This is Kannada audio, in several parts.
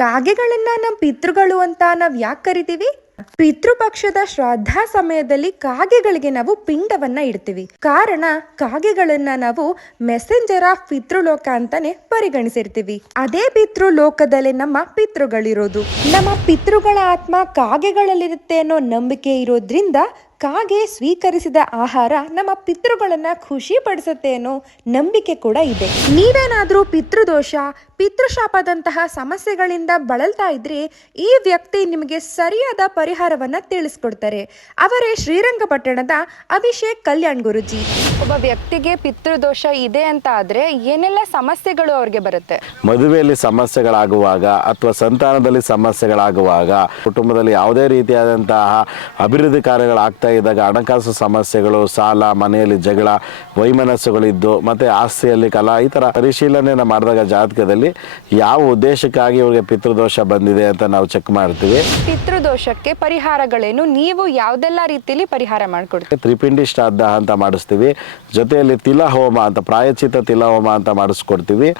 ಕಾಗೆಗಳನ್ನ ನಮ್ಮ ಪಿತೃಗಳು ಅಂತ ನಾವು ಯಾಕೆ ಕರಿತೀವಿ? ಪಿತೃಪಕ್ಷದ ಶ್ರಾದ್ದ ಸಮಯದಲ್ಲಿ ಕಾಗೆಗಳಿಗೆ ನಾವು ಪಿಂಡವನ್ನ ಇಡ್ತೀವಿ. ಕಾರಣ ಕಾಗೆಗಳನ್ನ ನಾವು ಮೆಸೆಂಜರ್ ಆಫ್ ಪಿತೃಲೋಕ ಅಂತಾನೆ ಪರಿಗಣಿಸಿರ್ತೀವಿ. ಅದೇ ಪಿತೃಲೋಕದಲ್ಲಿ ನಮ್ಮ ಪಿತೃಗಳಿರೋದು. ನಮ್ಮ ಪಿತೃಗಳ ಆತ್ಮ ಕಾಗೆಗಳಲ್ಲಿರುತ್ತೆ ಅನ್ನೋ ನಂಬಿಕೆ ಇರೋದ್ರಿಂದ ಕಾಗೆ ಸ್ವೀಕರಿಸಿದ ಆಹಾರ ನಮ್ಮ ಪಿತೃಗಳನ್ನ ಖುಷಿ ಪಡಿಸುತ್ತೆ ಅನ್ನೋ ನಂಬಿಕೆ ಕೂಡ ಇದೆ. ನೀವೇನಾದ್ರೂ ಪಿತೃದೋಷ, ಪಿತೃಶಾಪದಂತಹ ಸಮಸ್ಯೆಗಳಿಂದ ಬಳಲ್ತಾ ಇದ್ರೆ ಈ ವ್ಯಕ್ತಿ ನಿಮಗೆ ಸರಿಯಾದ ಪರಿಹಾರವನ್ನ ತಿಳಿಸ್ಕೊಡ್ತಾರೆ. ಅವರೇ ಶ್ರೀರಂಗಪಟ್ಟಣದ ಅಭಿಷೇಕ್ ಕಲ್ಯಾಣ್ ಗುರುಜಿ. ಒಬ್ಬ ವ್ಯಕ್ತಿಗೆ ಪಿತೃದೋಷ ಇದೆ ಅಂತ ಆದ್ರೆ ಏನೆಲ್ಲ ಸಮಸ್ಯೆಗಳು ಅವ್ರಿಗೆ ಬರುತ್ತೆ? ಮದುವೆಯಲ್ಲಿ ಸಮಸ್ಯೆಗಳಾಗುವಾಗ ಅಥವಾ ಸಂತಾನದಲ್ಲಿ ಸಮಸ್ಯೆಗಳಾಗುವಾಗ, ಕುಟುಂಬದಲ್ಲಿ ಯಾವುದೇ ರೀತಿಯಾದಂತಹ ಅಭಿವೃದ್ಧಿ ಕಾರ್ಯಗಳಾಗ್ತಾ ಇದ್ದಾಗ ಹಣಕಾಸು ಸಮಸ್ಯೆಗಳು, ಸಾಲ, ಮನೆಯಲ್ಲಿ ಜಗಳ, ವೈಮನಸ್ಸುಗಳಿದ್ದು ಮತ್ತೆ ಆಸ್ತಿಯಲ್ಲಿ ಕಲಾ, ಈ ಥರ ಪರಿಶೀಲನೆಯನ್ನು ಮಾಡಿದಾಗ ಜಾತಕದಲ್ಲಿ ಯಾವ ಉದ್ದೇಶಕ್ಕಾಗಿ ಇವರಿಗೆ ಪಿತೃದೋಷ ಬಂದಿದೆ ಅಂತ ನಾವು ಚೆಕ್ ಮಾಡ್ತೀವಿ. ಪಿತೃದೋಷಕ್ಕೆ ಪರಿಹಾರಗಳೇನು? ನೀವು ಯಾವುದೆಲ್ಲ ರೀತಿಯಲ್ಲಿ ಪರಿಹಾರ ಮಾಡಿಕೊಡ್ತೀವಿ? ತ್ರಿಪಿಂಡಿ ಶ್ರಾದ್ದ ಅಂತ ಮಾಡಿಸ್ತೀವಿ. ಜೊತೆಯಲ್ಲಿ ತಿಲ ಹೋಮ ಅಂತ, ಪ್ರಾಯಚಿತ ತಿಲ ಹೋಮ ಅಂತ ಮಾಡಿಸ್ಕೊಡ್ತೀವಿ.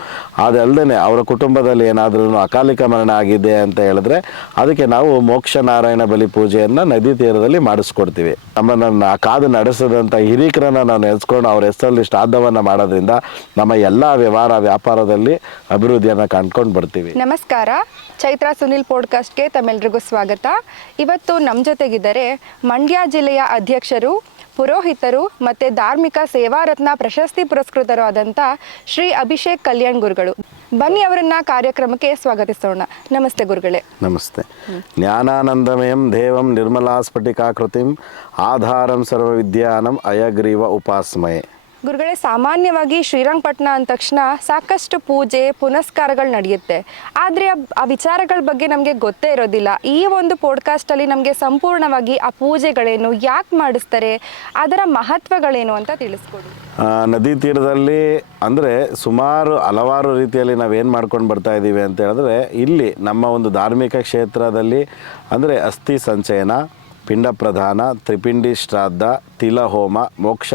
ಅದಲ್ಲದೆ ಅವರ ಕುಟುಂಬದಲ್ಲಿ ಏನಾದ್ರೂ ಅಕಾಲಿಕ ಮರಣ ಆಗಿದೆ ಅಂತ ಹೇಳಿದ್ರೆ ಅದಕ್ಕೆ ನಾವು ಮೋಕ್ಷ ನಾರಾಯಣ ಬಲಿ ಪೂಜೆಯನ್ನು ನದಿ ತೀರದಲ್ಲಿ ಮಾಡಿಸ್ಕೊಡ್ತೀವಿ. ನಮ್ಮನ್ನು ಕಾದು ನಡೆಸದಂಥ ಹಿರೀಕರನ್ನು ನಾವು ನೆನೆಸ್ಕೊಂಡು ಅವ್ರ ಹೆಸರಲ್ಲಿ ಶ್ರಾದ್ದವನ್ನು ಮಾಡೋದ್ರಿಂದ ನಮ್ಮ ಎಲ್ಲ ವ್ಯವಹಾರ ವ್ಯಾಪಾರದಲ್ಲಿ ಅಭಿವೃದ್ಧಿಯನ್ನು ಕಂಡ್ಕೊಂಡು ಬರ್ತೀವಿ. ನಮಸ್ಕಾರ, ಚೈತ್ರ ಸುನಿಲ್ ಪಾಡ್ಕಾಸ್ಟ್ಗೆ ತಮ್ಮೆಲ್ರಿಗೂ ಸ್ವಾಗತ. ಇವತ್ತು ನಮ್ಮ ಜೊತೆಗಿದ್ದಾರೆ ಮಂಡ್ಯ ಜಿಲ್ಲೆಯ ಅಧ್ಯಕ್ಷರು, ಪುರೋಹಿತರು ಮತ್ತು ಧಾರ್ಮಿಕ ಸೇವಾರತ್ನ ಪ್ರಶಸ್ತಿ ಪುರಸ್ಕೃತರು ಆದಂಥ ಶ್ರೀ ಅಭಿಷೇಕ್ ಕಲ್ಯಾಣ್ ಗುರುಗಳು. ಬನ್ನಿ ಅವರನ್ನ ಕಾರ್ಯಕ್ರಮಕ್ಕೆ ಸ್ವಾಗತಿಸೋಣ. ನಮಸ್ತೆ ಗುರುಗಳೇ. ನಮಸ್ತೆ. ಜ್ಞಾನಾನಂದಮಯಂ ದೇವಂ ನಿರ್ಮಲಾ ಸ್ಫಟಿಕಾಕೃತಿಂ ಆಧಾರಂ ಸರ್ವವಿದ್ಯಾನಂ ಅಯಗ್ರೀವ ಉಪಾಸ್ಮಯೇ. ಗುರುಗಳೇ, ಸಾಮಾನ್ಯವಾಗಿ ಶ್ರೀರಂಗಪಟ್ಟಣ ಅಂದ ತಕ್ಷಣ ಸಾಕಷ್ಟು ಪೂಜೆ ಪುನಸ್ಕಾರಗಳು ನಡೆಯುತ್ತೆ. ಆದರೆ ಆ ವಿಚಾರಗಳ ಬಗ್ಗೆ ನಮಗೆ ಗೊತ್ತೇ ಇರೋದಿಲ್ಲ. ಈ ಒಂದು ಪಾಡ್ಕಾಸ್ಟಲ್ಲಿ ನಮಗೆ ಸಂಪೂರ್ಣವಾಗಿ ಆ ಪೂಜೆಗಳೇನು, ಯಾಕೆ ಮಾಡಿಸ್ತಾರೆ, ಅದರ ಮಹತ್ವಗಳೇನು ಅಂತ ತಿಳಿಸ್ಕೊಡಿ. ನದಿ ತೀರದಲ್ಲಿ ಅಂದರೆ ಸುಮಾರು ಹಲವಾರು ರೀತಿಯಲ್ಲಿ ನಾವೇನು ಮಾಡ್ಕೊಂಡು ಬರ್ತಾ ಇದ್ದೀವಿ ಅಂತ ಹೇಳಿದ್ರೆ, ಇಲ್ಲಿ ನಮ್ಮ ಒಂದು ಧಾರ್ಮಿಕ ಕ್ಷೇತ್ರದಲ್ಲಿ ಅಂದರೆ ಅಸ್ಥಿ ಸಂಚಯನ, ಪಿಂಡ ಪ್ರಧಾನ, ತ್ರಿಪಿಂಡಿ ಶ್ರಾದ್ದ, ತಿಲ ಹೋಮ, ಮೋಕ್ಷ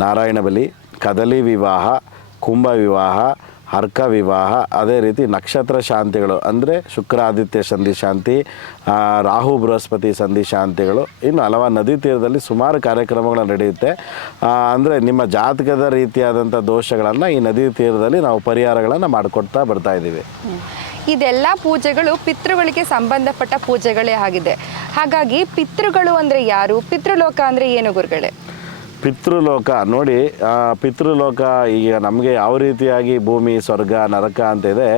ನಾರಾಯಣ ಬಲಿ, ಕದಲಿ ವಿವಾಹ, ಕುಂಭ ವಿವಾಹ, ಅರ್ಕ ವಿವಾಹ, ಅದೇ ರೀತಿ ನಕ್ಷತ್ರ ಶಾಂತಿಗಳು ಅಂದರೆ ಶುಕ್ರಾದಿತ್ಯ ಸಂಧಿ ಶಾಂತಿ, ರಾಹು ಬೃಹಸ್ಪತಿ ಸಂಧಿ ಶಾಂತಿಗಳು, ಇನ್ನು ಹಲವಾರು ನದಿ ತೀರದಲ್ಲಿ ಸುಮಾರು ಕಾರ್ಯಕ್ರಮಗಳು ನಡೆಯುತ್ತೆ. ಅಂದರೆ ನಿಮ್ಮ ಜಾತಕದ ರೀತಿಯಾದಂಥ ದೋಷಗಳನ್ನು ಈ ನದಿ ತೀರದಲ್ಲಿ ನಾವು ಪರಿಹಾರಗಳನ್ನು ಮಾಡಿಕೊಡ್ತಾ ಬರ್ತಾ ಇದ್ದೀವಿ. ಇದೆಲ್ಲ ಪೂಜೆಗಳು ಪಿತೃಗಳಿಗೆ ಸಂಬಂಧಪಟ್ಟ ಪೂಜೆಗಳೇ ಆಗಿದೆ. ಹಾಗಾಗಿ ಪಿತೃಗಳು ಅಂದರೆ ಯಾರು, ಪಿತೃಲೋಕ ಅಂದರೆ ಏನು ಗುರುಗಳೇ? ಪಿತೃಲೋಕ ನೋಡಿ, ಪಿತೃಲೋಕ ಈಗ ನಮಗೆ ಯಾವ ರೀತಿಯಾಗಿ ಭೂಮಿ, ಸ್ವರ್ಗ, ನರಕ ಅಂತ ಇದೆ,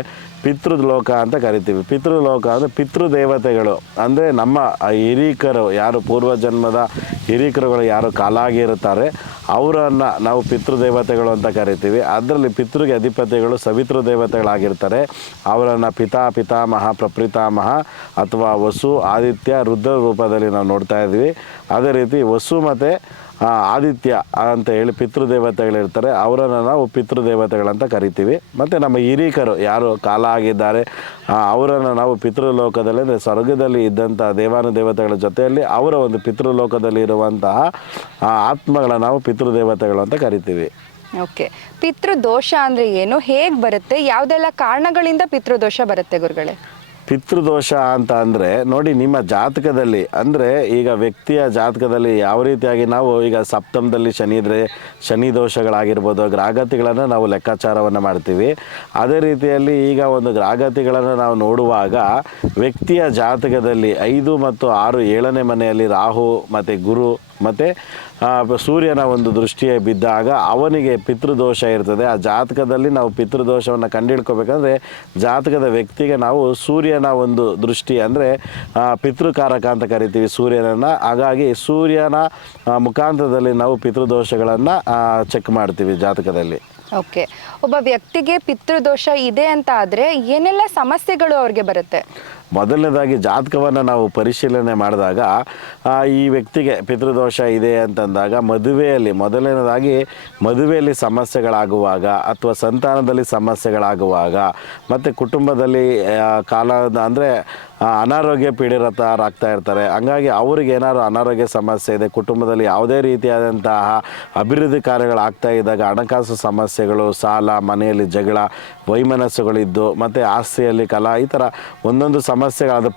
ಪಿತೃಲೋಕ ಅಂತ ಕರಿತೀವಿ. ಪಿತೃಲೋಕ ಅಂದರೆ ಪಿತೃದೇವತೆಗಳು ಅಂದರೆ ನಮ್ಮ ಹಿರೀಕರು, ಯಾರು ಪೂರ್ವಜನ್ಮದ ಹಿರೀಕರುಗಳು ಯಾರು ಕಾಲಾಗಿರುತ್ತಾರೆ ಅವರನ್ನು ನಾವು ಪಿತೃದೇವತೆಗಳು ಅಂತ ಕರಿತೀವಿ. ಅದರಲ್ಲಿ ಪಿತೃಗೆ ಅಧಿಪತಿಗಳು ಸವಿತೃ ದೇವತೆಗಳಾಗಿರ್ತಾರೆ. ಅವರನ್ನು ಪಿತಾಮಹ, ಪ್ರಪಿತಾಮಹ ಅಥವಾ ವಸು, ಆದಿತ್ಯ, ರುದ್ರ ರೂಪದಲ್ಲಿ ನಾವು ನೋಡ್ತಾ ಇದ್ವಿ. ಅದೇ ರೀತಿ ವಸು ಮತ್ತು ಆದಿತ್ಯ ಅಂತ ಹೇಳಿ ಪಿತೃದೇವತೆಗಳಿರ್ತಾರೆ. ಅವರನ್ನು ನಾವು ಪಿತೃದೇವತೆಗಳಂತ ಕರಿತೀವಿ. ಮತ್ತು ನಮ್ಮ ಹಿರೀಕರು ಯಾರು ಕಾಲ ಆಗಿದ್ದಾರೆ ಅವರನ್ನು ನಾವು ಪಿತೃಲೋಕದಲ್ಲಿ ಅಂದರೆ ಸ್ವರ್ಗದಲ್ಲಿ ಇದ್ದಂಥ ದೇವಾನುದೇವತೆಗಳ ಜೊತೆಯಲ್ಲಿ ಅವರ ಒಂದು ಪಿತೃಲೋಕದಲ್ಲಿ ಇರುವಂತಹ ಆತ್ಮಗಳನ್ನು ನಾವು ಪಿತೃದೇವತೆಗಳು ಅಂತ ಕರಿತೀವಿ. ಓಕೆ, ಪಿತೃದೋಷ ಅಂದರೆ ಏನು, ಹೇಗೆ ಬರುತ್ತೆ, ಯಾವುದೆಲ್ಲ ಕಾರಣಗಳಿಂದ ಪಿತೃದೋಷ ಬರುತ್ತೆ ಗುರುಗಳೇ? ಪಿತೃದೋಷ ಅಂತ ಅಂದರೆ ನೋಡಿ, ನಿಮ್ಮ ಜಾತಕದಲ್ಲಿ ಅಂದರೆ ಈಗ ವ್ಯಕ್ತಿಯ ಜಾತಕದಲ್ಲಿ ಯಾವ ರೀತಿಯಾಗಿ ನಾವು ಈಗ ಸಪ್ತಮದಲ್ಲಿ ಶನಿ ಇದ್ದರೆ ಶನಿ ದೋಷಗಳಾಗಿರ್ಬೋದು, ಗ್ರಹಗತಿಗಳನ್ನು ನಾವು ಲೆಕ್ಕಾಚಾರವನ್ನು ಮಾಡ್ತೀವಿ. ಅದೇ ರೀತಿಯಲ್ಲಿ ಈಗ ಒಂದು ಗ್ರಹಗತಿಗಳನ್ನು ನಾವು ನೋಡುವಾಗ ವ್ಯಕ್ತಿಯ ಜಾತಕದಲ್ಲಿ 5 ಮತ್ತು 6, 7ನೇ ಮನೆಯಲ್ಲಿ ರಾಹು ಮತ್ತು ಗುರು ಮತ್ತು ಸೂರ್ಯನ ಒಂದು ದೃಷ್ಟಿಯೇ ಬಿದ್ದಾಗ ಅವನಿಗೆ ಪಿತೃದೋಷ ಇರ್ತದೆ. ಆ ಜಾತಕದಲ್ಲಿ ನಾವು ಪಿತೃದೋಷವನ್ನು ಕಂಡುಹಿಡ್ಕೋಬೇಕಂದ್ರೆ ಜಾತಕದ ವ್ಯಕ್ತಿಗೆ ನಾವು ಸೂರ್ಯನ ಒಂದು ದೃಷ್ಟಿ ಅಂದರೆ ಪಿತೃಕಾರಕ ಅಂತ ಕರಿತೀವಿ ಸೂರ್ಯನನ್ನು. ಹಾಗಾಗಿ ಸೂರ್ಯನ ಮುಖಾಂತರದಲ್ಲಿ ನಾವು ಪಿತೃದೋಷಗಳನ್ನು ಚೆಕ್ ಮಾಡ್ತೀವಿ ಜಾತಕದಲ್ಲಿ. ಓಕೆ, ಒಬ್ಬ ವ್ಯಕ್ತಿಗೆ ಪಿತೃದೋಷ ಇದೆ ಅಂತ ಆದರೆ ಏನೆಲ್ಲ ಸಮಸ್ಯೆಗಳು ಅವ್ರಿಗೆ ಬರುತ್ತೆ? ಮೊದಲನೇದಾಗಿ ಜಾತಕವನ್ನು ನಾವು ಪರಿಶೀಲನೆ ಮಾಡಿದಾಗ ಈ ವ್ಯಕ್ತಿಗೆ ಪಿತೃದೋಷ ಇದೆ ಅಂತಂದಾಗ ಮೊದಲನೇದಾಗಿ ಮದುವೆಯಲ್ಲಿ ಸಮಸ್ಯೆಗಳಾಗುವಾಗ ಅಥವಾ ಸಂತಾನದಲ್ಲಿ ಸಮಸ್ಯೆಗಳಾಗುವಾಗ ಮತ್ತು ಕುಟುಂಬದಲ್ಲಿ ಅಂದರೆ ಅನಾರೋಗ್ಯ ಪೀಡಿತರಾಗ್ತಾ ಇರ್ತಾರೆ. ಹಂಗಾಗಿ ಅವ್ರಿಗೆ ಏನಾದ್ರು ಅನಾರೋಗ್ಯ ಸಮಸ್ಯೆ ಇದೆ, ಕುಟುಂಬದಲ್ಲಿ ಯಾವುದೇ ರೀತಿಯಾದಂತಹ ಅಭಿವೃದ್ಧಿ ಕಾರ್ಯಗಳಾಗ್ತಾ ಇದ್ದಾಗ ಹಣಕಾಸು ಸಮಸ್ಯೆಗಳು, ಸಾಲ, ಮನೆಯಲ್ಲಿ ಜಗಳ, ವೈಮನಸ್ಸುಗಳಿದ್ದು ಮತ್ತು ಆಸ್ತಿಯಲ್ಲಿ ಕಲಹ, ಈ ಥರ ಒಂದೊಂದು ಸಮಸ್ಯೆಗಳಾದ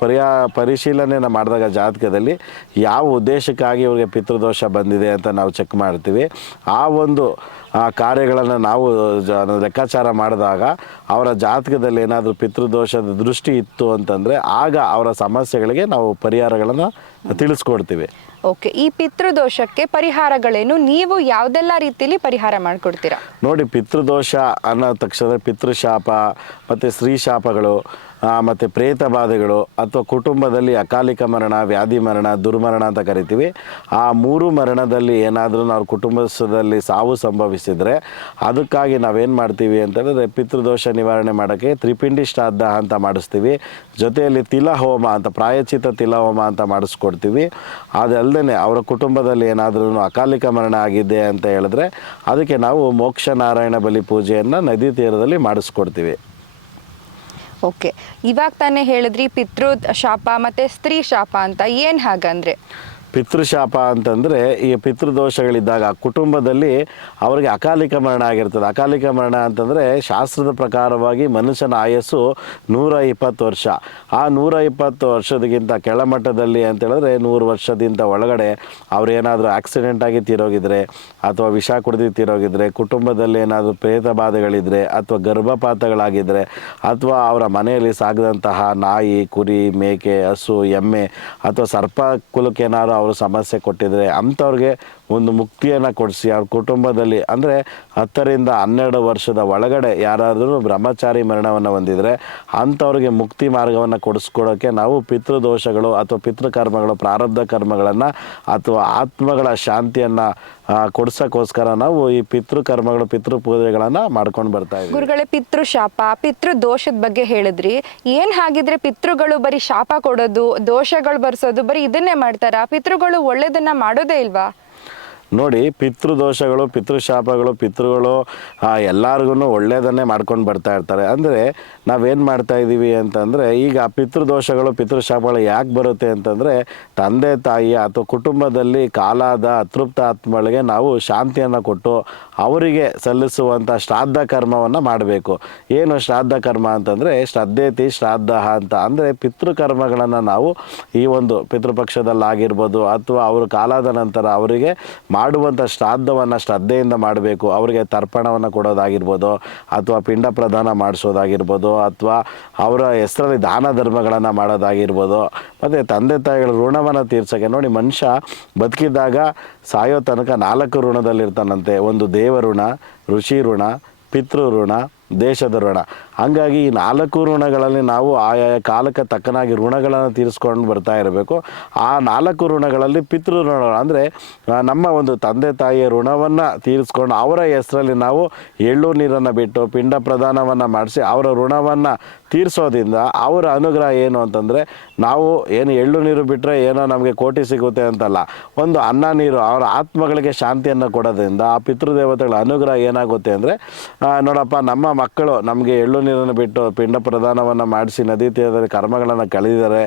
ಪರಿಶೀಲನೆಯನ್ನು ಮಾಡಿದಾಗ ಜಾತಕದಲ್ಲಿ ಯಾವ ಉದ್ದೇಶಕ್ಕಾಗಿ ಇವ್ರಿಗೆ ಪಿತೃದೋಷ ಬಂದಿದೆ ಅಂತ ನಾವು ಚೆಕ್ ಮಾಡ್ತೀವಿ. ಆ ಒಂದು ಕಾರ್ಯಗಳನ್ನು ನಾವು ಲೆಕ್ಕಾಚಾರ ಮಾಡಿದಾಗ ಅವರ ಜಾತಕದಲ್ಲಿ ಏನಾದರೂ ಪಿತೃದೋಷದ ದೃಷ್ಟಿ ಇತ್ತು ಅಂತಂದರೆ ಆಗ ಅವರ ಸಮಸ್ಯೆಗಳಿಗೆ ನಾವು ಪರಿಹಾರಗಳನ್ನು ತಿಳಿಸ್ಕೊಡ್ತೀವಿ. ಓಕೆ, ಈ ಪಿತೃದೋಷಕ್ಕೆ ಪರಿಹಾರಗಳೇನು? ನೀವು ಯಾವುದೆಲ್ಲ ರೀತಿಯಲ್ಲಿ ಪರಿಹಾರ ಮಾಡಿಕೊಡ್ತೀರಾ? ನೋಡಿ, ಪಿತೃದೋಷ ಅನ್ನೋ ತಕ್ಷಣ ಪಿತೃಶಾಪ ಮತ್ತು ಸ್ತ್ರೀಶಾಪಗಳು ಮತ್ತು ಪ್ರೇತ ಬಾಧೆಗಳು ಅಥವಾ ಕುಟುಂಬದಲ್ಲಿ ಅಕಾಲಿಕ ಮರಣ, ವ್ಯಾಧಿ ಮರಣ, ದುರ್ಮರಣ ಅಂತ ಕರಿತೀವಿ. ಆ 3 ಮರಣದಲ್ಲಿ ಏನಾದರೂ ನಾವು ಕುಟುಂಬದಲ್ಲಿ ಸಾವು ಸಂಭವಿಸಿದರೆ ಅದಕ್ಕಾಗಿ ನಾವೇನು ಮಾಡ್ತೀವಿ ಅಂತಂದರೆ ಪಿತೃದೋಷ ನಿವಾರಣೆ ಮಾಡೋಕ್ಕೆ ತ್ರಿಪಿಂಡಿ ಶ್ರಾದ್ದ ಅಂತ ಮಾಡಿಸ್ತೀವಿ. ಜೊತೆಯಲ್ಲಿ ತಿಲಹೋಮ ಅಂತ, ಪ್ರಾಯಚಿತ ತಿಲಹೋಮ ಅಂತ ಮಾಡಿಸ್ಕೊಡ್ತೀವಿ. ಅದಲ್ಲದೆ ಅವರ ಕುಟುಂಬದಲ್ಲಿ ಏನಾದರೂ ಅಕಾಲಿಕ ಮರಣ ಆಗಿದೆ ಅಂತ ಹೇಳಿದ್ರೆ ಅದಕ್ಕೆ ನಾವು ಮೋಕ್ಷ ನಾರಾಯಣ ಬಲಿ ಪೂಜೆಯನ್ನು ನದಿ ತೀರದಲ್ಲಿ ಮಾಡಿಸ್ಕೊಡ್ತೀವಿ. ಓಕೆ, ಇವಾಗ ತಾನೇ ಹೇಳಿದ್ರಿ ಪಿತೃ ಶಾಪ ಮತ್ತು ಸ್ತ್ರೀ ಶಾಪ ಅಂತ. ಏನು ಹಾಗಂದ್ರೆ? ಪಿತೃಶಾಪ ಅಂತಂದರೆ ಈ ಪಿತೃದೋಷಗಳಿದ್ದಾಗ ಕುಟುಂಬದಲ್ಲಿ ಅವರಿಗೆ ಅಕಾಲಿಕ ಮರಣ ಆಗಿರ್ತದೆ. ಅಕಾಲಿಕ ಮರಣ ಅಂತಂದರೆ ಶಾಸ್ತ್ರದ ಪ್ರಕಾರವಾಗಿ ಮನುಷ್ಯನ ಆಯಸ್ಸು 120 ವರ್ಷ. ಆ 120 ವರ್ಷದಕ್ಕಿಂತ ಕೆಳಮಟ್ಟದಲ್ಲಿ ಅಂತ ಹೇಳಿದ್ರೆ 100 ವರ್ಷದಿಂದ ಒಳಗಡೆ ಅವ್ರೇನಾದರೂ ಆಕ್ಸಿಡೆಂಟ್ ಆಗಿ ತೀರೋಗಿದ್ರೆ ಅಥವಾ ವಿಷ ಕುಡಿದು ತೀರೋಗಿದ್ರೆ, ಕುಟುಂಬದಲ್ಲಿ ಏನಾದರೂ ಪ್ರೇತ ಬಾಧೆಗಳಿದ್ರೆ ಅಥವಾ ಗರ್ಭಪಾತಗಳಾಗಿದ್ದರೆ ಅಥವಾ ಅವರ ಮನೆಯಲ್ಲಿ ಸಾಗದಂತಹ ನಾಯಿ, ಕುರಿ, ಮೇಕೆ, ಹಸು, ಎಮ್ಮೆ ಅಥವಾ ಸರ್ಪ ಕುಲಕ್ಕೆ ಏನಾದ್ರು ಅವರು ಸಮಸ್ಯೆ ಕೊಟ್ಟಿದ್ರೆ ಅಂಥವ್ರಿಗೆ ಒಂದು ಮುಕ್ತಿಯನ್ನು ಕೊಡಿಸಿ ಅವ್ರ ಕುಟುಂಬದಲ್ಲಿ ಅಂದರೆ 10 ರಿಂದ 12 ವರ್ಷದ ಒಳಗಡೆ ಯಾರಾದರೂ ಬ್ರಹ್ಮಚಾರಿ ಮರಣವನ್ನು ಹೊಂದಿದರೆ ಅಂಥವ್ರಿಗೆ ಮುಕ್ತಿ ಮಾರ್ಗವನ್ನು ಕೊಡಿಸ್ಕೊಡೋಕ್ಕೆ ನಾವು ಪಿತೃದೋಷಗಳು ಅಥವಾ ಪಿತೃಕರ್ಮಗಳು, ಪ್ರಾರಬ್ಧ ಕರ್ಮಗಳನ್ನು ಅಥವಾ ಆತ್ಮಗಳ ಶಾಂತಿಯನ್ನು ಕೊಡ್ಸೋಕ್ಕೋಸ್ಕರ ನಾವು ಈ ಪಿತೃಕರ್ಮಗಳು, ಪಿತೃಪೂಜೆಗಳನ್ನು ಮಾಡ್ಕೊಂಡು ಬರ್ತಾ ಇದ್ದೀವಿ. ಗುರುಗಳೇ, ಪಿತೃಶಾಪ, ಪಿತೃದೋಷದ ಬಗ್ಗೆ ಹೇಳಿದ್ರಿ. ಏನು ಹಾಗಿದ್ರೆ ಪಿತೃಗಳು ಬರೀ ಶಾಪ ಕೊಡೋದು, ದೋಷಗಳು ಬರ್ಸೋದು, ಬರೀ ಇದನ್ನೇ ಮಾಡ್ತಾರಾ? ಪಿತೃಗಳು ಒಳ್ಳೇದನ್ನ ಮಾಡೋದೇ ಇಲ್ವಾ? ನೋಡಿ, ಪಿತೃದೋಷಗಳು, ಪಿತೃಶಾಪಗಳು, ಪಿತೃಗಳು ಎಲ್ಲರಿಗೂ ಒಳ್ಳೆಯದನ್ನೇ ಮಾಡ್ಕೊಂಡು ಬರ್ತಾ ಇರ್ತಾರೆ. ಅಂದರೆ ನಾವೇನು ಮಾಡ್ತಾ ಇದ್ದೀವಿ ಅಂತಂದರೆ ಈಗ ಪಿತೃದೋಷಗಳು, ಪಿತೃಶಾಪಗಳು ಯಾಕೆ ಬರುತ್ತೆ ಅಂತಂದರೆ ತಂದೆ ತಾಯಿ ಅಥವಾ ಕುಟುಂಬದಲ್ಲಿ ಕಾಲಾದ ಅತೃಪ್ತ ಆತ್ಮಗಳಿಗೆ ನಾವು ಶಾಂತಿಯನ್ನು ಕೊಟ್ಟು ಅವರಿಗೆ ಸಲ್ಲಿಸುವಂಥ ಶ್ರಾದ್ದ ಕರ್ಮವನ್ನು ಮಾಡಬೇಕು. ಏನು ಶ್ರಾದ್ದ ಕರ್ಮ ಅಂತಂದರೆ ಶ್ರದ್ಧೇತಿ ಶ್ರಾದ್ದ ಅಂತ. ಅಂದರೆ ಪಿತೃಕರ್ಮಗಳನ್ನು ನಾವು ಈ ಒಂದು ಪಿತೃಪಕ್ಷದಲ್ಲಾಗಿರ್ಬೋದು ಅಥವಾ ಅವರು ಕಾಲಾದ ನಂತರ ಅವರಿಗೆ ಮಾಡುವಂಥ ಶ್ರಾದ್ದವನ್ನು ಶ್ರದ್ಧೆಯಿಂದ ಮಾಡಬೇಕು. ಅವರಿಗೆ ತರ್ಪಣವನ್ನು ಕೊಡೋದಾಗಿರ್ಬೋದು ಅಥವಾ ಪಿಂಡ ಪ್ರದಾನ ಮಾಡಿಸೋದಾಗಿರ್ಬೋದು ಅಥವಾ ಅವರ ಹೆಸರಲ್ಲಿ ದಾನ ಧರ್ಮಗಳನ್ನು ಮಾಡೋದಾಗಿರ್ಬೋದು. ಮತ್ತು ತಂದೆ ತಾಯಿಗಳ ಋಣವನ್ನು ತೀರ್ಸೋಕ್ಕೆ ನೋಡಿ, ಮನುಷ್ಯ ಬದುಕಿದ್ದಾಗ ಸಾಯೋ ತನಕ 4 ಋಣದಲ್ಲಿರ್ತಾನಂತೆ. ಒಂದು ದೇವ ಋಣ, ಋಷಿ ಋಣ, ಪಿತೃ ಋಣ, ದೇಶದ ಋಣ. ಹಾಗಾಗಿ ಈ 4 ಋಣಗಳಲ್ಲಿ ನಾವು ಆಯಾ ಕಾಲಕ್ಕೆ ತಕ್ಕನಾಗಿ ಋಣಗಳನ್ನು ತೀರಿಸ್ಕೊಂಡು ಬರ್ತಾ ಇರಬೇಕು. ಆ 4 ಋಣಗಳಲ್ಲಿ ಪಿತೃ ಋಣ ಅಂದರೆ ನಮ್ಮ ಒಂದು ತಂದೆ ತಾಯಿಯ ಋಣವನ್ನು ತೀರಿಸ್ಕೊಂಡು ಅವರ ಹೆಸರಲ್ಲಿ ನಾವು ಎಳ್ಳು ನೀರನ್ನು ಬಿಟ್ಟು ಪಿಂಡ ಪ್ರದಾನವನ್ನು ಮಾಡಿಸಿ ಅವರ ಋಣವನ್ನು ತೀರಿಸೋದ್ರಿಂದ ಅವರ ಅನುಗ್ರಹ ಏನು ಅಂತಂದರೆ ನಾವು ಏನು ಎಳ್ಳು ನೀರು ಬಿಟ್ಟರೆ ಏನೋ ನಮಗೆ ಕೋಟಿ ಸಿಗುತ್ತೆ ಅಂತಲ್ಲ, ಒಂದು ಅನ್ನ ನೀರು ಅವರ ಆತ್ಮಗಳಿಗೆ ಶಾಂತಿಯನ್ನು ಕೊಡೋದ್ರಿಂದ ಆ ಪಿತೃದೇವತೆಗಳ ಅನುಗ್ರಹ ಏನಾಗುತ್ತೆ ಅಂದರೆ ನೋಡಪ್ಪ, ನಮ್ಮ ಮಕ್ಕಳು ನಮಗೆ ಎಳ್ಳು ನೀರನ್ನು ಬಿಟ್ಟು ಪಿಂಡ ಪ್ರದಾನವನ್ನು ಮಾಡಿಸಿ ನದಿ ತೀರದಲ್ಲಿ ಕರ್ಮಗಳನ್ನು ಕಳೆದಿದ್ದಾರೆ,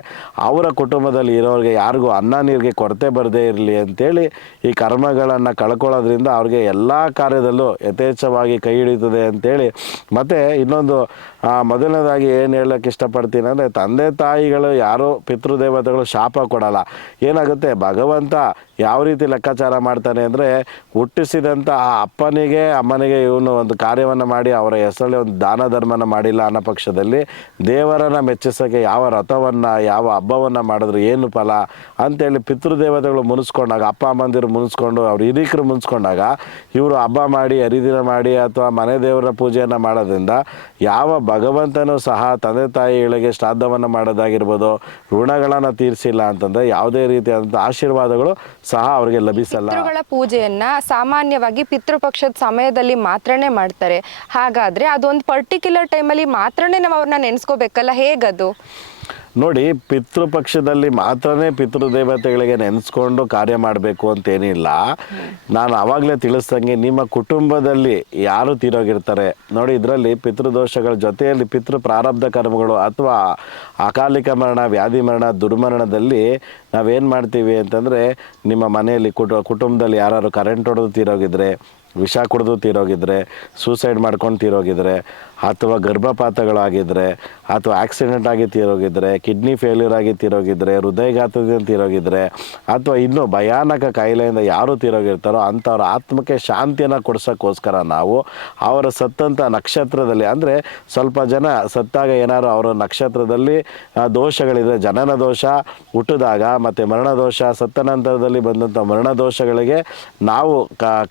ಅವರ ಕುಟುಂಬದಲ್ಲಿ ಇರೋರಿಗೆ ಯಾರಿಗೂ ಅನ್ನ ನೀರಿಗೆ ಕೊರತೆ ಬರದೇ ಇರಲಿ ಅಂತೇಳಿ ಈ ಕರ್ಮಗಳನ್ನು ಕಳ್ಕೊಳ್ಳೋದ್ರಿಂದ ಅವ್ರಿಗೆ ಎಲ್ಲ ಕಾರ್ಯದಲ್ಲೂ ಯಥೇಚ್ಛವಾಗಿ ಕೈ ಹಿಡಿತದೆ ಅಂತೇಳಿ. ಮತ್ತು ಇನ್ನೊಂದು ಮೊದಲನೇದಾಗಿ ಏನು ಹೇಳೋಕ್ಕೆ ಇಷ್ಟಪಡ್ತೀನಿ ಅಂದರೆ ತಂದೆ ತಾಯಿಗಳು ಯಾರೋ ಪಿತೃದೇವತೆಗಳು ಶಾಪ ಕೊಡಲ್ಲ. ಏನಾಗುತ್ತೆ, ಭಗವಂತ ಯಾವ ರೀತಿ ಲೆಕ್ಕಾಚಾರ ಮಾಡ್ತಾನೆ ಅಂದರೆ ಹುಟ್ಟಿಸಿದಂಥ ಆ ಅಪ್ಪನಿಗೆ ಅಮ್ಮನಿಗೆ ಇವನು ಒಂದು ಕಾರ್ಯವನ್ನು ಮಾಡಿ ಅವರ ಹೆಸರಲ್ಲಿ ಒಂದು ದಾನ ಧರ್ಮನ ಮಾಡಿಲ್ಲ ಅನ್ನೋ ಪಕ್ಷದಲ್ಲಿ ದೇವರನ್ನು ಮೆಚ್ಚಿಸೋಕ್ಕೆ ಯಾವ ರಥವನ್ನು ಯಾವ ಹಬ್ಬವನ್ನು ಮಾಡಿದ್ರು ಏನು ಫಲ ಅಂತೇಳಿ ಪಿತೃದೇವತೆಗಳು ಮುನಿಸ್ಕೊಂಡಾಗ, ಅಪ್ಪ ಅಮ್ಮಂದಿರು ಮುನಿಸ್ಕೊಂಡು ಅವ್ರ ಹಿರಿಕರು ಮುನಿಸ್ಕೊಂಡಾಗ ಇವರು ಹಬ್ಬ ಮಾಡಿ ಹರಿದಿನ ಮಾಡಿ ಅಥವಾ ಮನೆ ದೇವರ ಪೂಜೆಯನ್ನು ಮಾಡೋದ್ರಿಂದ ಯಾವ ಭಗವಂತನೂ ಸಹ ತಂದೆ ತಾಯಿಗಳಿಗೆ ಶ್ರಾದ್ದವನ್ನು ಮಾಡೋದಾಗಿರ್ಬೋದು, ಋಣಗಳನ್ನು ತೀರಿಸಿಲ್ಲ ಅಂತಂದರೆ ಯಾವುದೇ ರೀತಿಯಾದಂಥ ಆಶೀರ್ವಾದಗಳು ಸಹ ಅವರಿಗೆ ಲಭಿಸಲ್ಲ. ಪಿತೃಗಳ ಪೂಜೆಯನ್ನ ಸಾಮಾನ್ಯವಾಗಿ ಪಿತೃಪಕ್ಷದ ಸಮಯದಲ್ಲಿ ಮಾತ್ರನೇ ಮಾಡ್ತಾರೆ. ಹಾಗಾದ್ರೆ ಅದೊಂದು ಪರ್ಟಿಕ್ಯುಲರ್ ಟೈಮಲ್ಲಿ ಮಾತ್ರನೇ ನಾವು ಅವ್ರನ್ನ ನೆನೆಸ್ಕೋಬೇಕಲ್ಲ, ಹೇಗದು? ನೋಡಿ, ಪಿತೃಪಕ್ಷದಲ್ಲಿ ಮಾತ್ರನೇ ಪಿತೃದೇವತೆಗಳಿಗೆ ನೆನೆಸ್ಕೊಂಡು ಕಾರ್ಯ ಮಾಡಬೇಕು ಅಂತೇನಿಲ್ಲ. ನಾನು ಆವಾಗಲೇ ತಿಳಿಸ್ದಂಗೆ ನಿಮ್ಮ ಕುಟುಂಬದಲ್ಲಿ ಯಾರು ತೀರೋಗಿರ್ತಾರೆ ನೋಡಿ, ಇದರಲ್ಲಿ ಪಿತೃದೋಷಗಳ ಜೊತೆಯಲ್ಲಿ ಪಿತೃ ಪ್ರಾರಬ್ಧ ಕರ್ಮಗಳು ಅಥವಾ ಅಕಾಲಿಕ ಮರಣ, ವ್ಯಾಧಿ ಮರಣ, ದುರ್ಮರಣದಲ್ಲಿ ನಾವೇನು ಮಾಡ್ತೀವಿ ಅಂತಂದರೆ, ನಿಮ್ಮ ಮನೆಯಲ್ಲಿ ಕುಟುಂಬದಲ್ಲಿ ಯಾರು ಕರೆಂಟ್ ಹೊಡೆದು ತೀರೋಗಿದ್ರೆ, ವಿಷ ಕುಡಿದು ತೀರೋಗಿದ್ರೆ, ಸೂಸೈಡ್ ಮಾಡ್ಕೊಂಡು ತೀರೋಗಿದ್ರೆ, ಅಥವಾ ಗರ್ಭಪಾತಗಳಾಗಿದ್ದರೆ, ಅಥವಾ ಆಕ್ಸಿಡೆಂಟ್ ಆಗಿ ತೀರೋಗಿದ್ರೆ, ಕಿಡ್ನಿ ಫೇಲ್ಯೂರ್ ಆಗಿ ತೀರೋಗಿದ್ರೆ, ಹೃದಯಘಾತದಿಂದ ತೀರೋಗಿದ್ರೆ, ಅಥವಾ ಇನ್ನೂ ಭಯಾನಕ ಕಾಯಿಲೆಯಿಂದ ಯಾರು ತೀರೋಗಿರ್ತಾರೋ ಅಂಥವ್ರ ಆತ್ಮಕ್ಕೆ ಶಾಂತಿಯನ್ನು ಕೊಡ್ಸೋಕ್ಕೋಸ್ಕರ ನಾವು ಅವರ ಸತ್ತಂಥ ನಕ್ಷತ್ರದಲ್ಲಿ, ಅಂದರೆ ಸ್ವಲ್ಪ ಜನ ಸತ್ತಾಗ ಏನಾದ್ರು ಅವರ ನಕ್ಷತ್ರದಲ್ಲಿ ದೋಷಗಳಿದ್ರೆ, ಜನನ ದೋಷ ಹುಟ್ಟಿದಾಗ ಮತ್ತು ಮರಣ ದೋಷ, ಸತ್ತ ನಂತರದಲ್ಲಿ ಬಂದಂಥ ಮರಣ ದೋಷಗಳಿಗೆ ನಾವು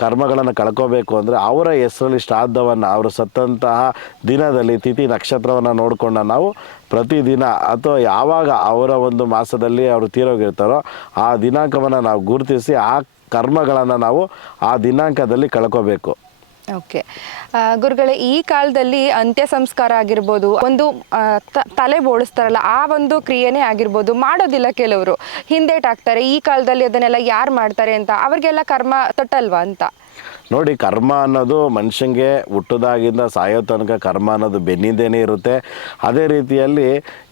ಕರ್ಮಗಳನ್ನು ಕಳ್ಕೋಬೇಕು ಅಂದರೆ ಅವರ ಹೆಸರಲ್ಲಿ ಶ್ರಾದ್ದವನ್ನು, ಅವರು ಸತ್ತಂತಹ ದಿನದಲ್ಲಿ ತಿಥಿ ನಕ್ಷತ್ರವನ್ನು ನೋಡಿಕೊಂಡು ನಾವು ಪ್ರತಿದಿನ ಅಥವಾ ಯಾವಾಗ ಅವರ ಒಂದು ಮಾಸದಲ್ಲಿ ಅವರು ತೀರೋಗಿರ್ತಾರೋ ಆ ದಿನಾಂಕವನ್ನು ನಾವು ಗುರುತಿಸಿ ಆ ಕರ್ಮಗಳನ್ನು ನಾವು ಆ ದಿನಾಂಕದಲ್ಲಿ ಕಳ್ಕೋಬೇಕು. ಓಕೆ ಗುರುಗಳೇ, ಈ ಕಾಲದಲ್ಲಿ ಅಂತ್ಯ ಸಂಸ್ಕಾರ ಆಗಿರ್ಬೋದು, ಒಂದು ತಲೆ ಬೋಳಿಸ್ತಾರಲ್ಲ ಆ ಒಂದು ಕ್ರಿಯೆನೇ ಆಗಿರ್ಬೋದು, ಮಾಡೋದಿಲ್ಲ ಕೆಲವರು, ಹಿಂದೇಟಾಕ್ತಾರೆ. ಈ ಕಾಲದಲ್ಲಿ ಅದನ್ನೆಲ್ಲ ಯಾರು ಮಾಡ್ತಾರೆ ಅಂತ, ಅವ್ರಿಗೆಲ್ಲ ಕರ್ಮ ತಟ್ಟಲ್ವಾ ಅಂತ. ನೋಡಿ, ಕರ್ಮ ಅನ್ನೋದು ಮನುಷ್ಯಂಗೆ ಹುಟ್ಟೋದಾಗಿಂದ ಸಾಯೋ ತನಕ ಕರ್ಮ ಅನ್ನೋದು ಬೆನ್ನಿಂದೇನೆ ಇರುತ್ತೆ. ಅದೇ ರೀತಿಯಲ್ಲಿ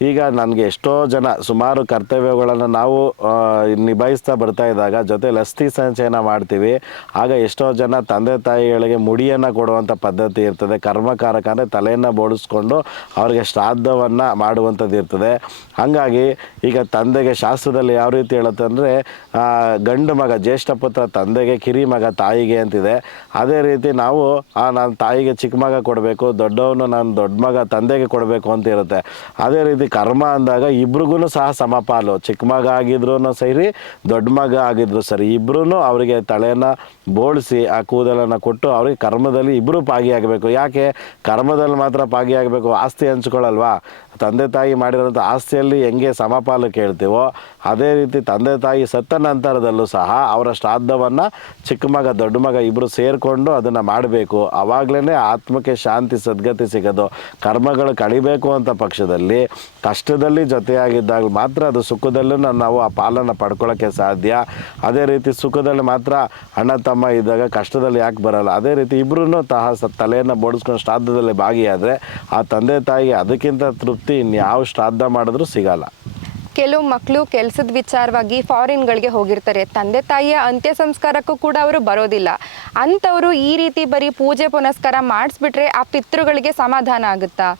ಈಗ ನನಗೆ ಎಷ್ಟೋ ಜನ ಸುಮಾರು ಕರ್ತವ್ಯಗಳನ್ನು ನಾವು ನಿಭಾಯಿಸ್ತಾ ಬರ್ತಾ ಇದ್ದಾಗ ಜೊತೆಲಿ ಅಸ್ಥಿ ಸಂಚಯನ ಮಾಡ್ತೀವಿ. ಆಗ ಎಷ್ಟೋ ಜನ ತಂದೆ ತಾಯಿಗಳಿಗೆ ಮುಡಿಯನ್ನು ಕೊಡುವಂಥ ಪದ್ಧತಿ ಇರ್ತದೆ. ಕರ್ಮಕಾರಕ ಅಂದರೆ ತಲೆಯನ್ನು ಬೋಳಿಸ್ಕೊಂಡು ಅವ್ರಿಗೆ ಶ್ರಾದ್ದವನ್ನು ಮಾಡುವಂಥದ್ದು ಇರ್ತದೆ. ಹಾಗಾಗಿ ಈಗ ತಂದೆಗೆ ಶಾಸ್ತ್ರದಲ್ಲಿ ಯಾವ ರೀತಿ ಹೇಳುತ್ತೆ ಅಂದರೆ, ಗಂಡು ಮಗ ಜ್ಯೇಷ್ಠ ಪುತ್ರ ತಂದೆಗೆ, ಕಿರಿ ಮಗ ತಾಯಿಗೆ ಅಂತಿದೆ. ಅದೇ ರೀತಿ ನಾವು ನಾನು ತಾಯಿಗೆ ಚಿಕ್ಕ ಮಗ ಕೊಡಬೇಕು, ದೊಡ್ಡವನು ನಾನು ದೊಡ್ಡ ಮಗ ತಂದೆಗೆ ಕೊಡಬೇಕು ಅಂತ ಇರುತ್ತೆ. ಅದೇ ರೀತಿ ಕರ್ಮ ಅಂದಾಗ ಇಬ್ರಿಗೂ ಸಹ ಸಮಪಾಲು, ಚಿಕ್ಕ ಮಗ ಆಗಿದ್ರು ಸರಿ, ದೊಡ್ಡ ಮಗ ಆಗಿದ್ರು ಸರಿ, ಇಬ್ಬರೂ ಅವರಿಗೆ ತಲೆಯನ್ನು ಬೋಳಿಸಿ ಆ ಕೂದಲನ್ನು ಕೊಟ್ಟು ಅವ್ರಿಗೆ ಕರ್ಮದಲ್ಲಿ ಇಬ್ಬರು ಭಾಗಿಯಾಗಬೇಕು. ಯಾಕೆ ಕರ್ಮದಲ್ಲಿ ಮಾತ್ರ ಭಾಗಿಯಾಗಬೇಕು? ಆಸ್ತಿ ಹಂಚ್ಕೊಳ್ಳಲ್ವಾ? ತಂದೆ ತಾಯಿ ಮಾಡಿರೋಂಥ ಆಸ್ತಿಯಲ್ಲಿ ಹೆಂಗೆ ಸಮಪಾಲು ಕೇಳ್ತೀವೋ ಅದೇ ರೀತಿ ತಂದೆ ತಾಯಿ ಸತ್ತ ನಂತರದಲ್ಲೂ ಸಹ ಅವರ ಶ್ರಾದ್ದವನ್ನು ಚಿಕ್ಕ ಮಗ ದೊಡ್ಡ ಮಗ ಇಬ್ಬರು ಸೇರಿಕೊಂಡು ಅದನ್ನು ಮಾಡಬೇಕು. ಆವಾಗಲೇ ಆತ್ಮಕ್ಕೆ ಶಾಂತಿ ಸದ್ಗತಿ ಸಿಗೋದು. ಕರ್ಮಗಳು ಕಳಿಬೇಕು ಅಂತ ಪಕ್ಷದಲ್ಲಿ ಕಷ್ಟದಲ್ಲಿ ಜೊತೆಯಾಗಿದ್ದಾಗ ಮಾತ್ರ ಅದು ಸುಖದಲ್ಲೂ ನಾವು ಆ ಪಾಲನ್ನು ಪಡ್ಕೊಳ್ಳೋಕ್ಕೆ ಸಾಧ್ಯ. ಅದೇ ರೀತಿ ಸುಖದಲ್ಲಿ ಮಾತ್ರ ಅಣ್ಣ ತಮ್ಮ ಇದ್ದಾಗ ಕಷ್ಟದಲ್ಲಿ ಯಾಕೆ ಬರಲ್ಲ? ಅದೇ ರೀತಿ ಇಬ್ಬರೂ ತಲೆಯನ್ನು ಬೋಡಿಸ್ಕೊಂಡು ಶ್ರಾದ್ದದಲ್ಲಿ ಭಾಗಿಯಾದರೆ ಆ ತಂದೆ ತಾಯಿಗೆ ಅದಕ್ಕಿಂತ ತೃಪ್ತಿ ಇನ್ಯಾವ ಶ್ರಾದ್ದ ಮಾಡಿದ್ರೂ ಸಿಗಲ್ಲ. ಕೆಲವು ಮಕ್ಕಳು ಕೆಲಸದ ವಿಚಾರವಾಗಿ ಫಾರಿನ್ಗಳಿಗೆ ಹೋಗಿರ್ತಾರೆ, ತಂದೆ ತಾಯಿಯ ಅಂತ್ಯ ಸಂಸ್ಕಾರಕ್ಕೂ ಕೂಡ ಅವರು ಬರೋದಿಲ್ಲ. ಅಂಥವರು ಈ ರೀತಿ ಬರೀ ಪೂಜೆ ಪುನಸ್ಕಾರ ಮಾಡಿಸ್ಬಿಟ್ರೆ ಆ ಪಿತೃಗಳಿಗೆ ಸಮಾಧಾನ ಆಗುತ್ತಾ?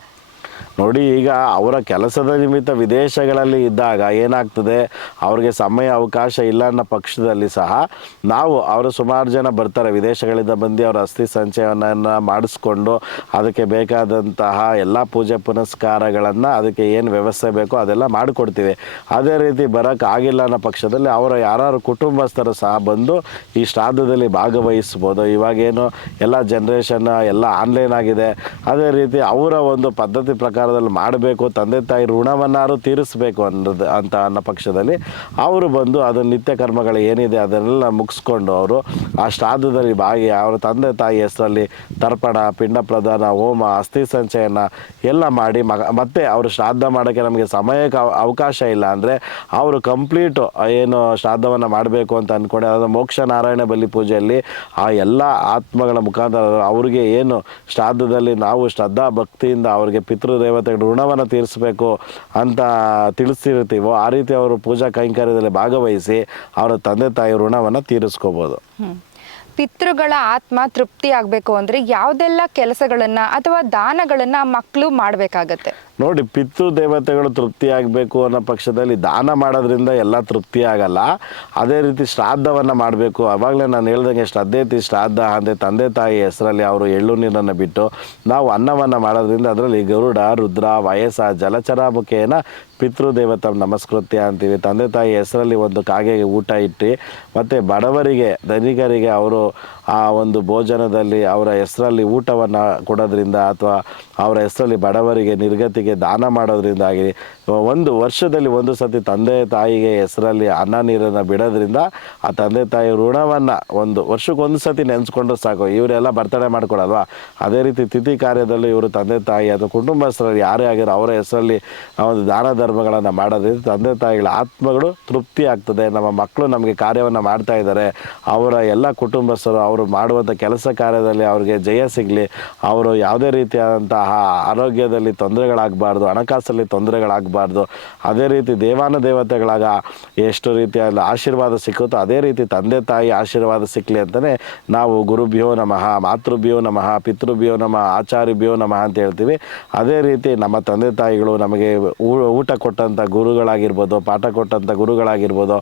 ನೋಡಿ, ಈಗ ಅವರ ಕೆಲಸದ ನಿಮಿತ್ತ ವಿದೇಶಗಳಲ್ಲಿ ಇದ್ದಾಗ ಏನಾಗ್ತದೆ, ಅವ್ರಿಗೆ ಸಮಯ ಅವಕಾಶ ಇಲ್ಲ ಅನ್ನೋ ಪಕ್ಷದಲ್ಲಿ ಸಹ ನಾವು ಅವರು ಸುಮಾರು ಜನ ಬರ್ತಾರೆ ವಿದೇಶಗಳಿಂದ ಬಂದು ಅವರ ಅಸ್ಥಿ ಸಂಚಯನವನ್ನು ಮಾಡಿಸ್ಕೊಂಡು ಅದಕ್ಕೆ ಬೇಕಾದಂತಹ ಎಲ್ಲ ಪೂಜೆ ಪುನಸ್ಕಾರಗಳನ್ನು ಅದಕ್ಕೆ ಏನು ವ್ಯವಸ್ಥೆ ಬೇಕೋ ಅದೆಲ್ಲ ಮಾಡಿಕೊಡ್ತೀವಿ. ಅದೇ ರೀತಿ ಬರೋಕ್ಕಾಗಿಲ್ಲ ಅನ್ನೋ ಪಕ್ಷದಲ್ಲಿ ಅವರ ಯಾರು ಕುಟುಂಬಸ್ಥರು ಸಹ ಬಂದು ಈ ಶ್ರಾದ್ದದಲ್ಲಿ ಭಾಗವಹಿಸ್ಬೋದು. ಇವಾಗೇನು ಎಲ್ಲ ಜನ್ರೇಷನ್ ಎಲ್ಲ ಆನ್ಲೈನ್ ಆಗಿದೆ. ಅದೇ ರೀತಿ ಅವರ ಒಂದು ಪದ್ಧತಿ ಪ್ರಕಾರದಲ್ಲಿ ಮಾಡಬೇಕು, ತಂದೆ ತಾಯಿ ಋಣವನ್ನಾರು ತೀರಿಸಬೇಕು ಅನ್ನೋ ಪಕ್ಷದಲ್ಲಿ ಅವರು ಬಂದು ಅದನ್ನು ನಿತ್ಯ ಕರ್ಮಗಳು ಏನಿದೆ ಅದನ್ನೆಲ್ಲ ಮುಗಿಸ್ಕೊಂಡು ಅವರು ಆ ಶ್ರಾದ್ದದಲ್ಲಿ ಅವರ ತಂದೆ ತಾಯಿ ಹೆಸರಲ್ಲಿ ತರ್ಪಣ, ಪಿಂಡ ಪ್ರದಾನ, ಹೋಮ, ಅಸ್ಥಿ ಸಂಚಯನ ಎಲ್ಲ ಮಾಡಿ ಮತ್ತೆ ಅವರು ಶ್ರಾದ್ದ ಮಾಡೋಕ್ಕೆ ನಮಗೆ ಸಮಯಕ್ಕೆ ಅವಕಾಶ ಇಲ್ಲ ಅಂದರೆ ಅವರು ಕಂಪ್ಲೀಟು ಏನು ಶ್ರಾದ್ದವನ್ನು ಮಾಡಬೇಕು ಅಂತ ಅಂದ್ಕೊಂಡೆ ಅದು ಮೋಕ್ಷ ನಾರಾಯಣ ಬಲಿ ಪೂಜೆಯಲ್ಲಿ ಆ ಎಲ್ಲ ಆತ್ಮಗಳ ಮುಖಾಂತರ ಅವ್ರಿಗೆ ಏನು ಶ್ರಾದ್ದದಲ್ಲಿ ನಾವು ಶ್ರದ್ಧಾ ಭಕ್ತಿಯಿಂದ ಅವ್ರಿಗೆ ಪಿತೃದೇವತೆಗಳ ಋಣವನ್ನು ತೀರಿಸಬೇಕು ಅಂತ ತಿಳಿಸಿರ್ತೀವೋ ಆ ರೀತಿ ಅವರು ಪೂಜಾ ಕೈಂಕರ್ಯದಲ್ಲಿ ಭಾಗವಹಿಸಿ ಅವರ ತಂದೆ ತಾಯಿ ಋಣವನ್ನು ತೀರಿಸ್ಕೋಬೋದು. ಪಿತೃಗಳ ಆತ್ಮ ತೃಪ್ತಿ ಆಗಬೇಕು ಅಂದರೆ ಯಾವುದೆಲ್ಲ ಕೆಲಸಗಳನ್ನು ಅಥವಾ ದಾನಗಳನ್ನು ಮಕ್ಕಳು ಮಾಡಬೇಕಾಗತ್ತೆ? ನೋಡಿ, ಪಿತೃ ದೇವತೆಗಳು ತೃಪ್ತಿ ಆಗಬೇಕು ಅನ್ನೋ ಪಕ್ಷದಲ್ಲಿ ದಾನ ಮಾಡೋದ್ರಿಂದ ಎಲ್ಲ ತೃಪ್ತಿ ಆಗಲ್ಲ. ಅದೇ ರೀತಿ ಶ್ರಾದ್ದವನ್ನು ಮಾಡಬೇಕು. ಆವಾಗಲೇ ನಾನು ಹೇಳ್ದಂಗೆ ಶ್ರದ್ಧೇತಿ ಶ್ರಾದ್ದ ಅಂದರೆ ತಂದೆ ತಾಯಿ ಹೆಸರಲ್ಲಿ ಅವರು ಎಳ್ಳು ನೀರನ್ನು ಬಿಟ್ಟು ನಾವು ಅನ್ನವನ್ನು ಮಾಡೋದ್ರಿಂದ ಅದರಲ್ಲಿ ಗರುಡ, ರುದ್ರ, ವಯಸ್ಸ, ಜಲಚರ ಮುಖೇನ ಪಿತೃದೇವತ ನಮಸ್ಕೃತ್ಯ ಅಂತೀವಿ. ತಂದೆ ತಾಯಿ ಹೆಸರಲ್ಲಿ ಒಂದು ಕಾಗೆಗೆ ಊಟ ಇಟ್ಟು ಮತ್ತು ಬಡವರಿಗೆ ಧನಿಕರಿಗೆ ಅವರು ಆ ಒಂದು ಭೋಜನದಲ್ಲಿ ಅವರ ಹೆಸರಲ್ಲಿ ಊಟವನ್ನು ಕೊಡೋದ್ರಿಂದ ಅಥವಾ ಅವರ ಹೆಸರಲ್ಲಿ ಬಡವರಿಗೆ ನಿರ್ಗತಿಗೆ ದಾನ ಮಾಡೋದ್ರಿಂದಾಗಿ ಒಂದು ವರ್ಷದಲ್ಲಿ ಒಂದು ಸತಿ ತಂದೆ ತಾಯಿಗೆ ಹೆಸರಲ್ಲಿ ಅನ್ನ ನೀರನ್ನು ಬಿಡೋದ್ರಿಂದ ಆ ತಂದೆ ತಾಯಿ ಋಣವನ್ನು ಒಂದು ವರ್ಷಕ್ಕೊಂದು ಸತಿ ನೆನೆಸ್ಕೊಂಡ್ರೆ ಸಾಕು. ಇವರೆಲ್ಲ ಬರ್ತಡೇ ಮಾಡ್ಕೊಳಲ್ವಾ, ಅದೇ ರೀತಿ ತಿಥಿ ಕಾರ್ಯದಲ್ಲಿ ಇವರು ತಂದೆ ತಾಯಿ ಅಥವಾ ಕುಟುಂಬಸ್ಥರಲ್ಲಿ ಯಾರೇ ಆಗಿರೋ ಅವರ ಹೆಸರಲ್ಲಿ ಒಂದು ದಾನ ಧರ್ಮಗಳನ್ನು ಮಾಡೋದ್ರಿಂದ ತಂದೆ ತಾಯಿಗಳ ಆತ್ಮಗಳು ತೃಪ್ತಿ ಆಗ್ತದೆ. ನಮ್ಮ ಮಕ್ಕಳು ನಮಗೆ ಕಾರ್ಯವನ್ನು ಮಾಡ್ತಾ ಇದ್ದಾರೆ, ಅವರ ಎಲ್ಲ ಕುಟುಂಬಸ್ಥರು ಅವರು ಮಾಡುವಂಥ ಕೆಲಸ ಕಾರ್ಯದಲ್ಲಿ ಅವ್ರಿಗೆ ಜಯ ಸಿಗಲಿ, ಅವರು ಯಾವುದೇ ರೀತಿಯಾದಂತಹ ಆರೋಗ್ಯದಲ್ಲಿ ತೊಂದರೆಗಳಾಗಬಾರ್ದು, ಹಣಕಾಸಲ್ಲಿ ತೊಂದರೆಗಳಾಗಬಾರ್ದು. ಅದೇ ರೀತಿ ದೇವಾನುದೇವತೆಗಳಾಗ ಎಷ್ಟು ರೀತಿಯಾದ ಆಶೀರ್ವಾದ ಸಿಕ್ಕುತ್ತೋ ಅದೇ ರೀತಿ ತಂದೆ ತಾಯಿ ಆಶೀರ್ವಾದ ಸಿಕ್ಕಲಿ ಅಂತಲೇ ನಾವು ಗುರುಭ್ಯೋ ನಮಃ, ಮಾತೃಭ್ಯೋ ನಮಃ, ಪಿತೃಭ್ಯೋ ನಮಃ, ಆಚಾರ್ಯಭ್ಯೋ ನಮಃ ಅಂತ ಹೇಳ್ತೀವಿ. ಅದೇ ರೀತಿ ನಮ್ಮ ತಂದೆ ತಾಯಿಗಳು ನಮಗೆ ಊಟ ಕೊಟ್ಟಂಥ ಗುರುಗಳಾಗಿರ್ಬೋದು, ಪಾಠ ಕೊಟ್ಟಂಥ ಗುರುಗಳಾಗಿರ್ಬೋದು,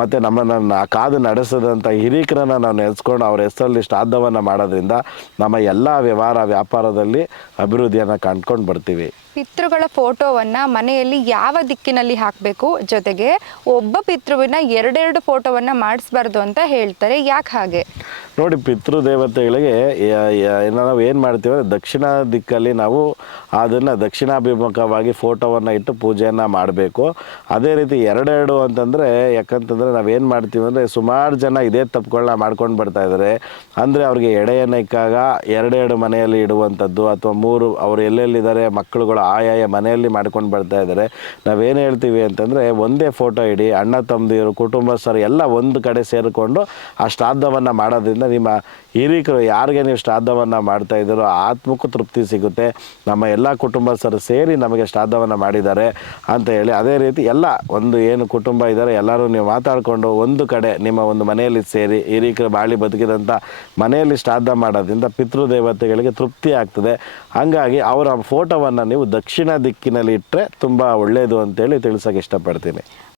ಮತ್ತು ನಮ್ಮನ್ನು ಕಾದು ನಡೆಸದಂಥ ಹಿರೀಕರನ್ನು ನಾವು ನೆನೆಸ್ಕೊಂಡು ಅವ್ರ ಹೆಸರಲ್ಲಿ ಶ್ರಾದ್ದವನ್ನು ಮಾಡೋದ್ರಿಂದ ನಮ್ಮ ಎಲ್ಲ ವ್ಯವಹಾರ ವ್ಯಾಪಾರದಲ್ಲಿ ಅಭಿವೃದ್ಧಿಯನ್ನು ಕಂಡ್ಕೊಂಡು ಬರ್ತೀವಿ. ಪಿತೃಗಳ ಫೋಟೋವನ್ನು ಮನೆಯಲ್ಲಿ ಯಾವ ದಿಕ್ಕಿನಲ್ಲಿ ಹಾಕಬೇಕು, ಜೊತೆಗೆ ಒಬ್ಬ ಪಿತೃವಿನ ಎರಡೆರಡು ಫೋಟೋವನ್ನು ಮಾಡಿಸ್ಬಾರ್ದು ಅಂತ ಹೇಳ್ತಾರೆ, ಯಾಕೆ ಹಾಗೆ? ನೋಡಿ, ಪಿತೃದೇವತೆಗಳಿಗೆ ನಾವು ಏನು ಮಾಡ್ತೀವಿ ಅಂದರೆ ದಕ್ಷಿಣ ದಿಕ್ಕಲ್ಲಿ ನಾವು ಅದನ್ನು ದಕ್ಷಿಣಾಭಿಮುಖವಾಗಿ ಫೋಟೋವನ್ನು ಇಟ್ಟು ಪೂಜೆಯನ್ನು ಮಾಡಬೇಕು. ಅದೇ ರೀತಿ ಎರಡೆರಡು ಅಂತಂದರೆ ಯಾಕಂತಂದರೆ ನಾವೇನು ಮಾಡ್ತೀವಿ ಅಂದರೆ ಸುಮಾರು ಜನ ಇದೇ ತಪ್ಪುಗಳನ್ನ ಮಾಡ್ಕೊಂಡು ಬರ್ತಾ ಇದ್ದಾರೆ. ಅಂದರೆ ಅವ್ರಿಗೆ ಎಡೆಯನ್ನು ಇಕ್ಕಾಗ ಎರಡೆರಡು ಮನೆಯಲ್ಲಿ ಇಡುವಂಥದ್ದು ಅಥವಾ ಮೂರು ಅವರು ಎಲ್ಲೆಲ್ಲಿದ್ದಾರೆ ಮಕ್ಕಳುಗಳು ಆಯಾಯ ಮನೆಯಲ್ಲಿ ಮಾಡ್ಕೊಂಡು ಬರ್ತಾ ಇದ್ದಾರೆ. ನಾವೇನು ಹೇಳ್ತೀವಿ ಅಂತಂದರೆ ಒಂದೇ ಫೋಟೋ ಇಡಿ, ಅಣ್ಣ ತಮ್ಮದಿರು ಕುಟುಂಬಸ್ಥರು ಎಲ್ಲ ಒಂದು ಕಡೆ ಸೇರಿಕೊಂಡು ಆ ಶ್ರಾದ್ದವನ್ನು ಮಾಡೋದ್ರಿಂದ ನಿಮ್ಮ ಹಿರೀಕರು ಯಾರಿಗೆ ನೀವು ಶ್ರಾದ್ದವನ್ನು ಮಾಡ್ತಾ ಇದ್ದೀರೋ ಆತ್ಮಕ್ಕೂ ತೃಪ್ತಿ ಸಿಗುತ್ತೆ. ನಮ್ಮ ಎಲ್ಲ ಕುಟುಂಬಸ್ಥರು ಸೇರಿ ನಮಗೆ ಶ್ರಾದ್ದವನ್ನು ಮಾಡಿದ್ದಾರೆ ಅಂತ ಹೇಳಿ, ಅದೇ ರೀತಿ ಎಲ್ಲ ಒಂದು ಏನು ಕುಟುಂಬ ಇದ್ದಾರೆ ಎಲ್ಲರೂ ನೀವು ಮಾತಾಡಿಕೊಂಡು ಒಂದು ಕಡೆ ನಿಮ್ಮ ಒಂದು ಮನೆಯಲ್ಲಿ ಸೇರಿ ಹಿರೀಕರು ಬಾಳಿ ಬದುಕಿದಂಥ ಮನೆಯಲ್ಲಿ ಶ್ರಾದ್ದ ಮಾಡೋದ್ರಿಂದ ಪಿತೃದೇವತೆಗಳಿಗೆ ತೃಪ್ತಿ ಆಗ್ತದೆ. ಹಾಗಾಗಿ ಅವರ ಫೋಟೋವನ್ನು ನೀವು ದಕ್ಷಿಣ ದಿಕ್ಕಿನಲ್ಲಿ ಇಟ್ಟರೆ ತುಂಬ ಒಳ್ಳೆಯದು ಅಂತೇಳಿ ತಿಳಿಸೋಕೆ ಇಷ್ಟಪಡ್ತೀನಿ.